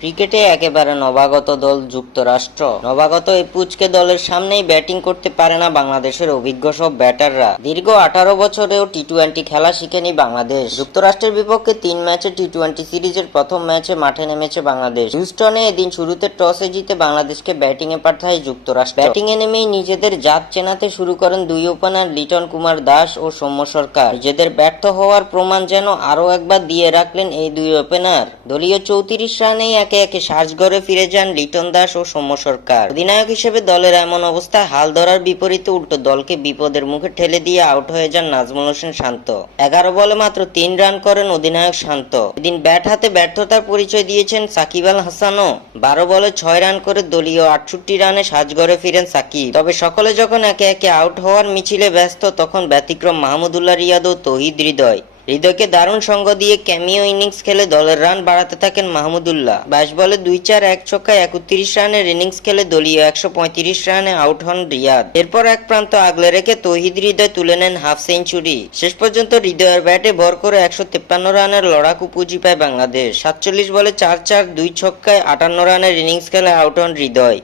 ক্রিকেটে একেবারে নবাগত দল যুক্তরাষ্ট্র। নবাগত এই পুচকে দলের সামনেই ব্যাটিং করতে পারে না বাংলাদেশের অভিজ্ঞ সব ব্যাটাররা। দীর্ঘ 18 বছরেও টি-20 খেলা শিখেনি বাংলাদেশ। যুক্তরাষ্ট্রের বিপক্ষে 3 ম্যাচের টি-20 সিরিজের প্রথম ম্যাচে মাঠে নেমেছে বাংলাদেশ। হিউস্টনে এদিন শুরুতে টসে জিতে বাংলাদেশকে ব্যাটিংয়ে পাঠায় যুক্তরাষ্ট্র। ব্যাটিংয়ে নেমেই নিজেদের জাত চেনাতে শুরু করেন দুই ওপেনার লিটন কুমার দাস ও সৌম্য সরকার। নিজেদের ব্যর্থ হওয়ার প্রমাণ যেন আরও একবার দিয়ে রাখলেন এই দুই ওপেনার। দলীয় 34 রানেই একে একে সাজঘরে ফিরে যান লিটন দাস ও সৌম্য সরকার। অধিনায়ক হিসেবে দলের এমন অবস্থায় হাল ধরার বিপরীতে উল্টো দলকে বিপদের মুখে ঠেলে দিয়ে আউট হয়ে যান নাজমুল হোসেন শান্ত। 11 বলে মাত্র 3 রান করেন অধিনায়ক শান্ত। এদিন ব্যাট হাতে ব্যর্থতার পরিচয় দিয়েছেন সাকিব আল হাসানও। 12 বলে 6 রান করে দলীয় 68 রানে সাজঘরে ফিরেন সাকিব। তবে সকলে যখন একে একে আউট হওয়ার মিছিলে ব্যস্ত, তখন ব্যতিক্রম মাহমুদুল্লাহ রিয়াদ ও তৌহিদ হৃদয়কে দারুণ সঙ্গ দিয়ে ক্যামিও ইনিংস খেলে দলের রান বাড়াতে থাকেন মাহমুদুল্লাহ। 22 বলে 2-4 এক ছক্কায় 31 রানের ইনিংস খেলে দলীয় 135 রানে আউট হন রিয়াদ। এরপর এক প্রান্ত আগলে রেখে তৌহিদ হৃদয় তুলে নেন হাফ সেঞ্চুরি। শেষ পর্যন্ত হৃদয়ের ব্যাটে ভর করে 153 রানের লড়াকু পুঁজি পায় বাংলাদেশ। 47 বলে 4-4 2 ছক্কায় 58 রানের ইনিংস খেলে আউট হন হৃদয়।